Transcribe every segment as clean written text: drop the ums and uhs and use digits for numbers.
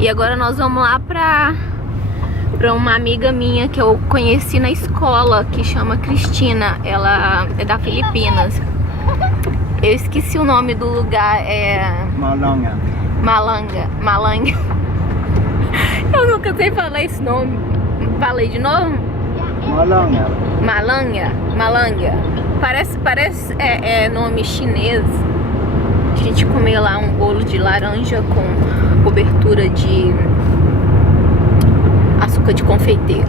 E agora nós vamos lá pra uma amiga minha que eu conheci na escola, que chama Cristina. Ela é da Filipinas. Eu esqueci o nome do lugar, Malangen. Malangen. Eu nunca sei falar esse nome. Falei de novo? Malangen. Parece nome chinês. A gente comeu lá um bolo de laranja com cobertura de açúcar de confeiteiro.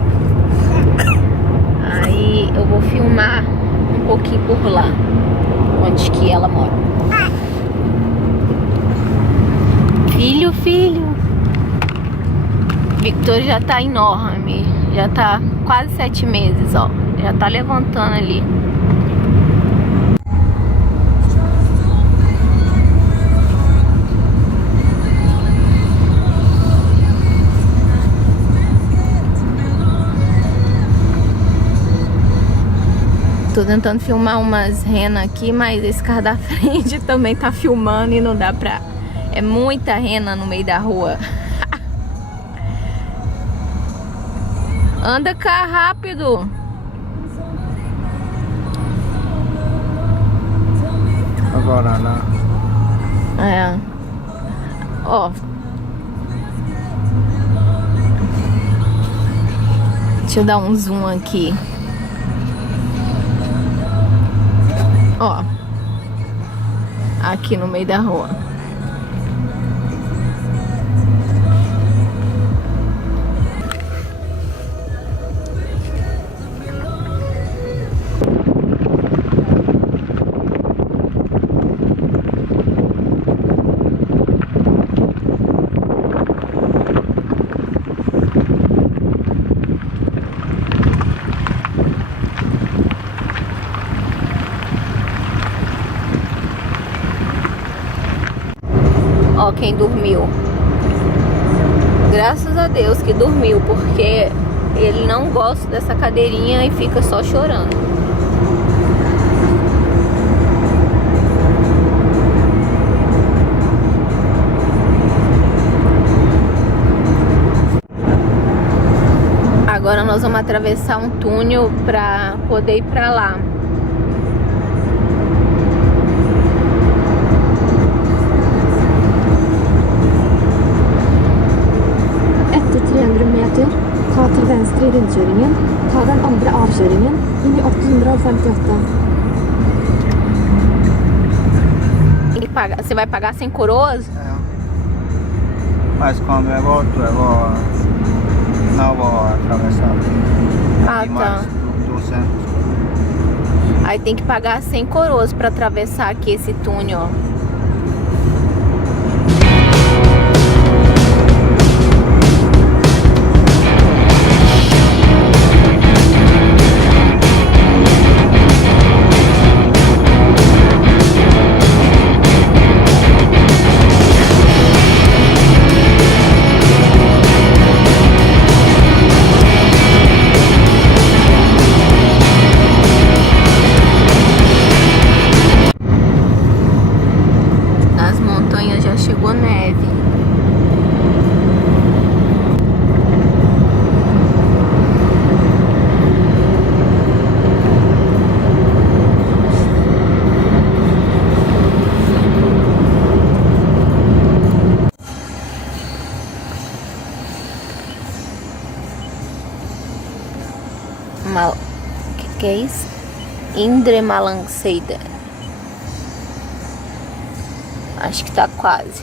Aí eu vou filmar um pouquinho por lá, onde que ela mora. Filho. Victor já tá enorme. Já tá quase 7 meses, ó. Já tá levantando ali. Tô tentando filmar umas renas aqui, mas esse carro da frente também tá filmando e não dá pra... É muita rena no meio da rua. Anda cá rápido. Agora, né? Ó. Deixa eu dar um zoom aqui. Ó. Aqui no meio da rua. Ó, quem dormiu. Graças a Deus que dormiu, porque ele não gosta dessa cadeirinha e fica só chorando. Agora nós vamos atravessar um túnel pra poder ir pra lá. Ta til venstre i rundkjøringen. Ta den andre avkjøringen inn i 858. Você vai pagar 100 coroas? Mas quando eu volto, não vou atravessar. Ah, tá. 200. Aí tem que pagar 100 coroas pra atravessar aqui esse túnel, ó. Que é isso? Malangen. Acho que tá quase.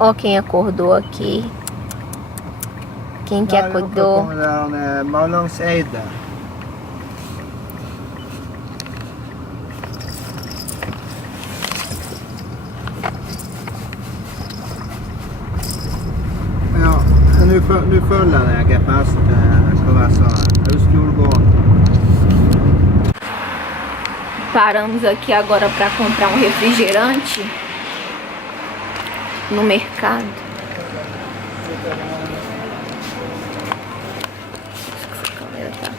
Ó quem acordou aqui. Quem que acordou? Malangen. Nu følger jeg GPS skal være sånn Østjordgården. Paramos aqui agora para comprar um refrigerante no mercado. Essa câmera tá.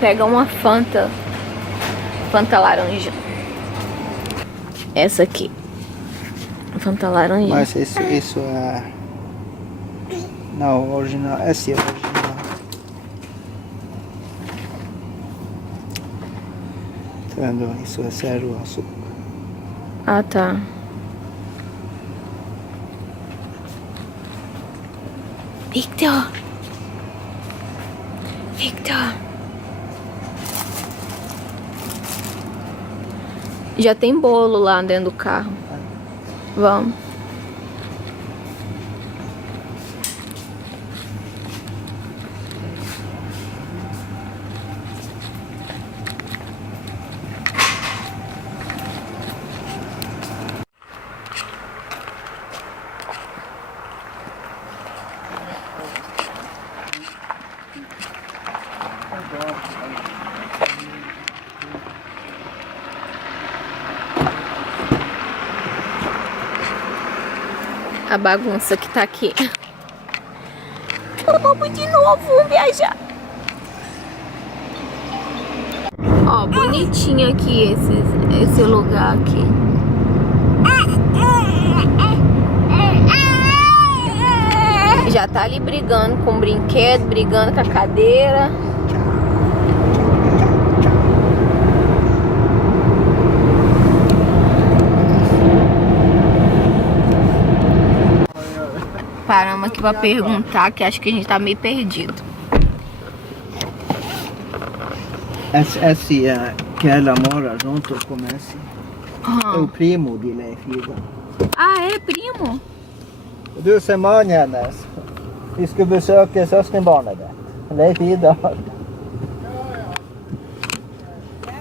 Pega uma Fanta. Fanta laranja. Essa aqui. Fanta laranja. Mas isso é... Não, original. Esse é original. Tá vendo? Isso é zero açúcar. Ah, tá. Victor! Victor! Já tem bolo lá dentro do carro. Vamos. A bagunça que tá aqui. Vamos de novo viajar. Ó, bonitinho aqui esse lugar aqui. Já tá ali brigando com o brinquedo, brigando com a cadeira. Paramos aqui pra perguntar, que acho que a gente tá meio perdido. Esse que ela mora junto com esse. É o primo de Leif. Ah, é primo? Du ser mannen hennes. Vi skulle besöka syskonbarnet där. Leif Ida.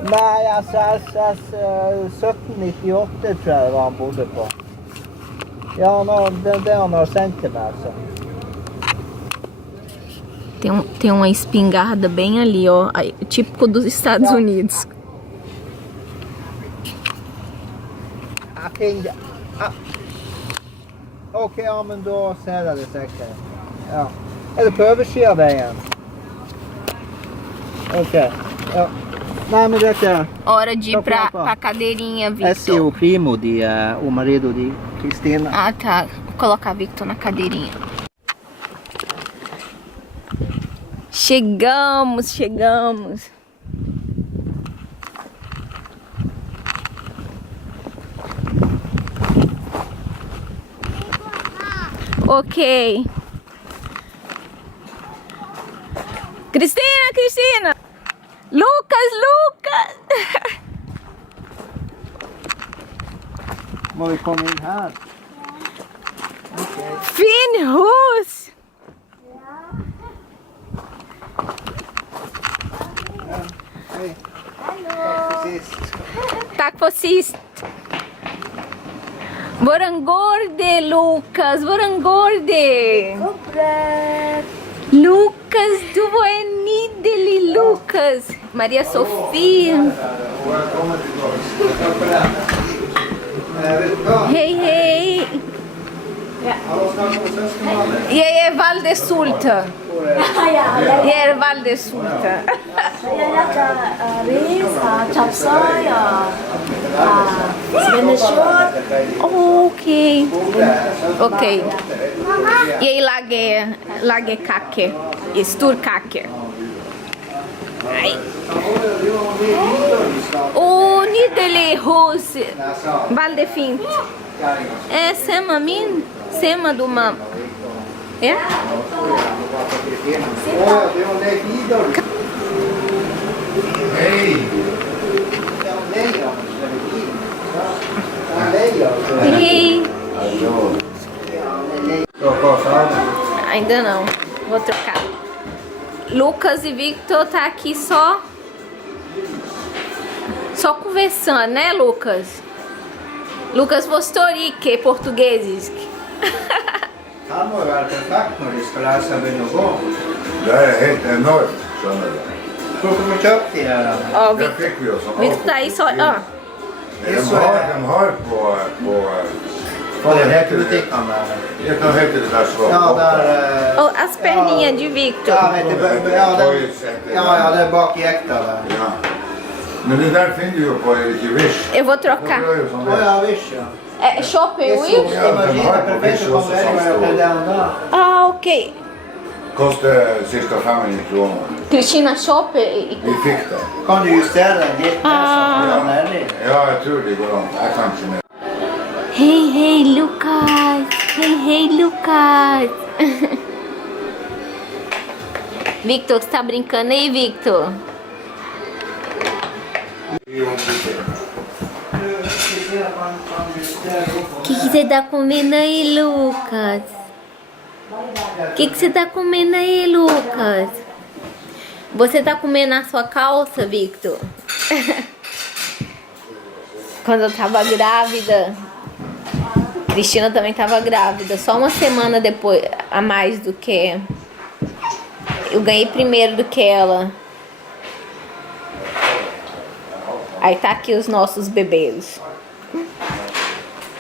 Nej, alltså 1798 tror jag var han bodde på. Ja, det han har sendt til meg, altså. Tem uma espingarda bem ali, ó. Típico dos Estados Unidos. Jeg finner Ok, ja, men da ser jeg det sikkert. Ja. Er det på oversiden av veien? Ok, ja. Nei, men dette... Hora de ir pra cadeirinha, Victor. Esse é o primo de o marido de Cristina. Ah, tá. Vou colocar Victor na cadeirinha. Chegamos, chegamos. Ok. Cristina, Cristina! Lucas, Lucas! Må vi komme inn her? Fin hus! Hei. Takk for sist. Tack för sist. Våran gårde, Lucas, våran gårde. Lucas, du var en nydelig Lucas. Maria Sofia. Hej, hej. Jeg er veldig sulten. Jeg er veldig sulten. ris, chapsoy, sveneskjøtt. Ok. Ok. Jeg lager kake. Stor kake. Nei. Nydelig hus. Veldig fint. Sema min. Sema do mamma. Ja? Hej! Hej. Trocou a fralda? Ainda não. Vou trocar. Lucas e Victor tá aqui só conversando, né, Lucas? Lucas vostorique portugueses. Han må være perfekt når de skal lære seg å begynne å gå. Det är helt enormt, känner jag. Hvor kan vi kjøpe de her? Ó, Det fick vi oss av. Victor tá aí só. Ó. De har på Och det är butiken där. Jag kan heta det där svart. Ja, där... Oh, as perninhas de Victor. Ja, vet du, ja, det är bak i äkta där. Ja. Men det där finner ju på lite Wish. Eu vou trocar. De gör ju som det. Ja, visst ja. Shopping Det Wish? är maskiner perfekt att komma välja till den där. Ah, okej. Kostar sista 500 kronor. Cristina shopping. Vi fick det. Kan du justera den lite Ah. så den är det. Ja, jag tror det går långt. Jag kan inte mer. Hey, hey, Lucas. Hey, hey, Lucas. Victor, você tá brincando aí, Victor? O que você tá comendo aí, Lucas? O que você tá comendo aí, Lucas? Você tá comendo a sua calça, Victor? Quando eu tava grávida, Cristina também tava grávida, só uma semana depois, a mais do que... Eu ganhei primeiro do que ela. Aí tá aqui os nossos bebês.